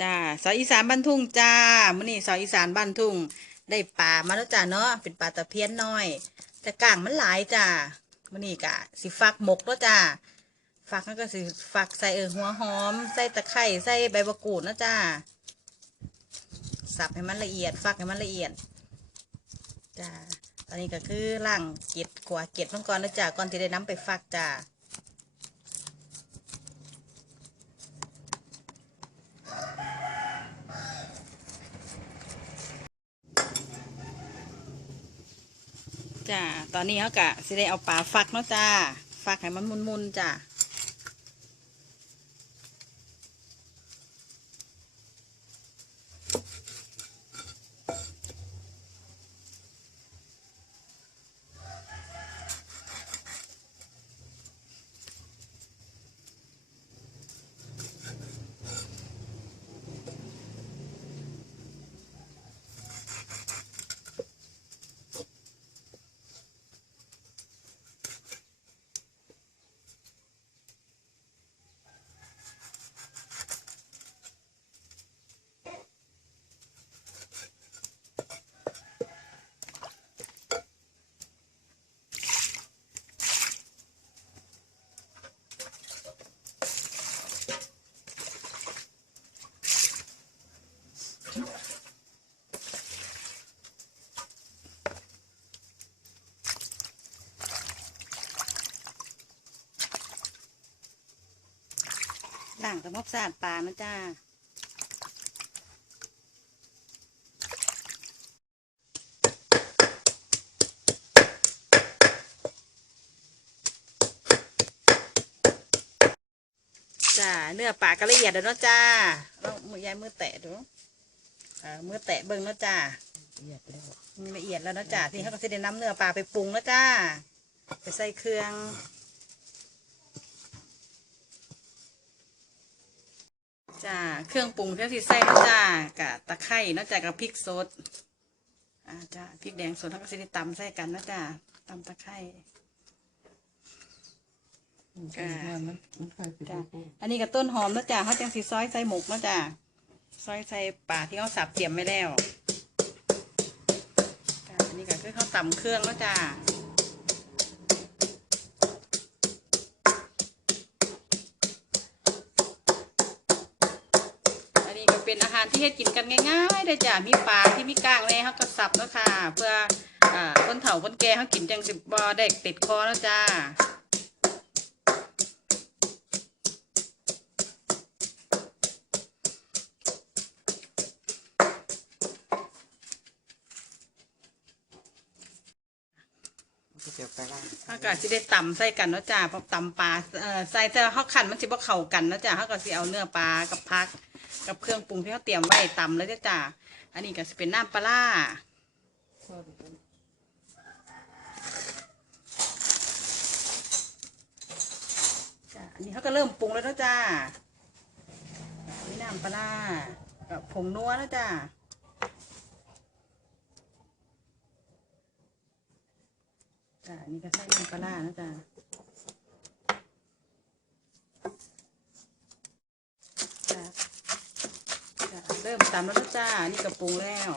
จ้าสาวอีสานบ้านทุ่งจ้ามื้อนี้สาวอีสานบ้านทุ่ง ได้ปลามาแล้วจ้าเนาะเป็นปลาตะเพียนน้อย แต่กลางมันหลายจ้ามื้อนี้กะสิฟักหมกแล้วจ้าฟักแล้วก็สิฟักใส่เออหัวหอม ใส่ตะไคร้ใส่ใบมะกรูดนะจ้าสับให้มันละเอียด ฟักให้มันละเอียดจ้าตอนนี้ก็คือล่างเกล็ดขวาเกล็ดลงก่อนนะจ้าก่อนที่ได้น้ำไปฟักจ้า จ้า ตอนนี้เขากะสิได้เอาปลาฟักเนาะจ้า ฟักให้มันมุนๆจ้า ล่างตะมอบสะอาดปลานะจ้าจ้าเนื้อปลาก็ละเอียดแล้วเนาะจ้าเรามือยายมือแตะดูอ่ามือแตะเบิ่งเนาะจ้าเรียบแล้วละเอียดแล้วเนาะจ้าที่เขาก็จะได้น้ำเนื้อปลาไปปรุงเนาะจ้า ไปใส่เครื่อง จ้าเครื่องปรุงที่ที่ใส่เนาะจ้ากะตะไคร้เนาะจ้ากับพริกสดอ่าจ้าพริกแดงสดเขาก็จะได้ตำใส่กันเนาะจ้าตำตะไคร้อ่ามันมันเคยไปจ้าดูอันนี้กับต้นหอมเนาะจ้าเขาจังสีซอยใส่หมกเนาะจ้าซอยใส่ปลาที่เขาสับเตรียมไว้แล้วจ้าอันนี้ก็คือเขาตำเครื่องเนาะจ้า นนี้ก็เป็นอาหารที่เฮ็ดกินกันง่ายๆเลยจ้ะมีปลาที่มีก้างเลยเขาก็สับเนาะค่ะ เพื่ออ่าคนเฒ่าคนแก่เขากินจังสิบ่ได้ติดคอเนาะจ้า เจียวไปล่างเขาก็สิได้ตำใส่กันเนาะจ้าเพราะตำปลาเอ่อใส่แต่เขาขันมันสิบ่เข้ากันเนาะจ้าเขาก็สิเอาเนื้อปลากับผัก กับเครื่องปรุงที่เขาเตรียมไว้ตำแล้วจ้ะจ้าอันนี้ก็สิเป็นน้ำปลาร้าจ้าอันนี้เขาก็เริ่มปรุงแล้วเนาะจ้านี่น้ำปลาร้ากับผงนัวแล้วจ้า จ้านนี้ก็ใส่น้ำปลาร้านะจ้าจ้าจ้าเริ่มตำแล้วจ้า นี่กระปรุงแล้ว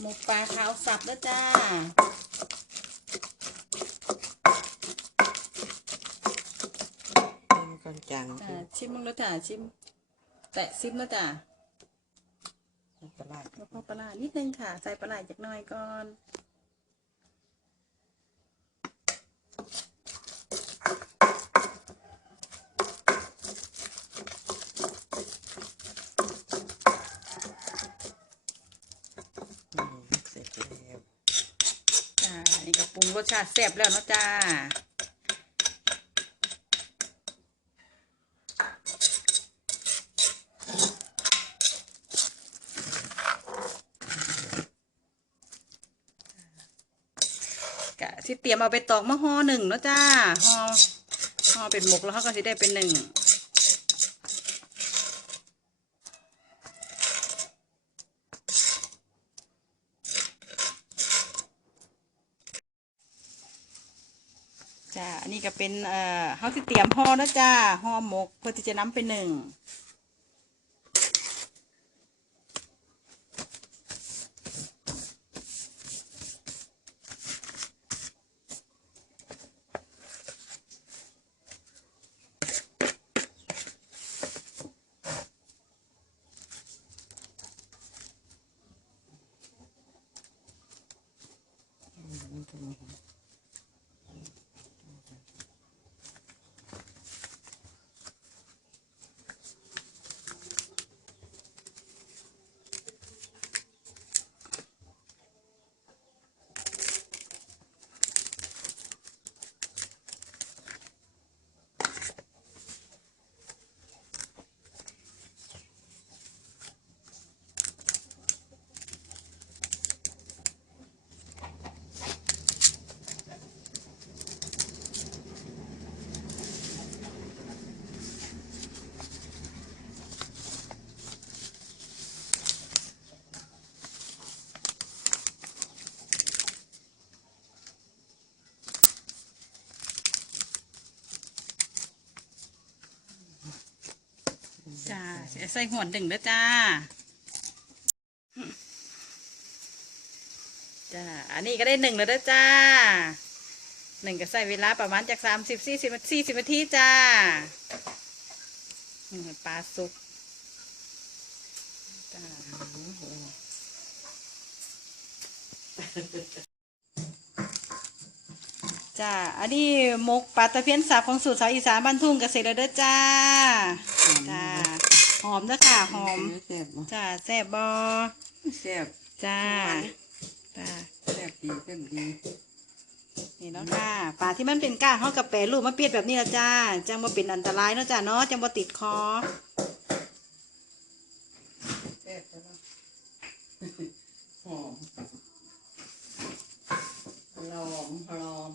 หมกปลาขาวสับแล้วจ้า มันก็ จางจ้าชิมมึงแล้วจ้าชิม แตะซิมแล้วจ้ามันก็ล่างแล้วก็ปลาร้านิดนึงค่ะ ใส่ปลาร้าจากหน้อยก่อนอืมเสร็จแล้วจ้านี่ก็ปรุงรสชาติแซ่บแล้วเนาะจ้า สิเตรียมเอาไปตอกมะฮอหนึ่งเนาะจ้าฮอฮอเป็นหมกแล้วเขาก็สิได้เป็นหนึ่งจ้าอันนี้ก็เป็นเอ่อเขาสิเตรียมห่อนะจ้าฮอหมกเพื่อที่จะน้ำเป็นหนึ่ง Muchas gracias. ใส่หัวดึงแล้วจ้า จ้า อันนี้ก็ได้หนึ่งแล้วด้อจ้าหนึ่งก็ใส่เวลาประมาณจากสามสิบสี่สิบสี่สิบนาทีจ้าปลาสุกจ้าจ้า อันนี้หมกปลาตะเพียนสับของสูตรสาวอีสานบ้านทุ่งเกษตรแล้วเด้อจ้า จ้า หอมเด้อค่ะ หอมแซ่บบ่จ้าแซ่บบอแซ่บจ้าจ้าแซ่บดีแซ่บดีนี่เนาะค่ะปลาที่มันเป็นก้างเขากับแปรรูปมาเปลี่ยนแบบนี้ละจ้าจังบ่เป็นอันตรายเนาะจ้าเนาะจังบ่ติดคอแซ่บใช่ปะหอมหอมหอม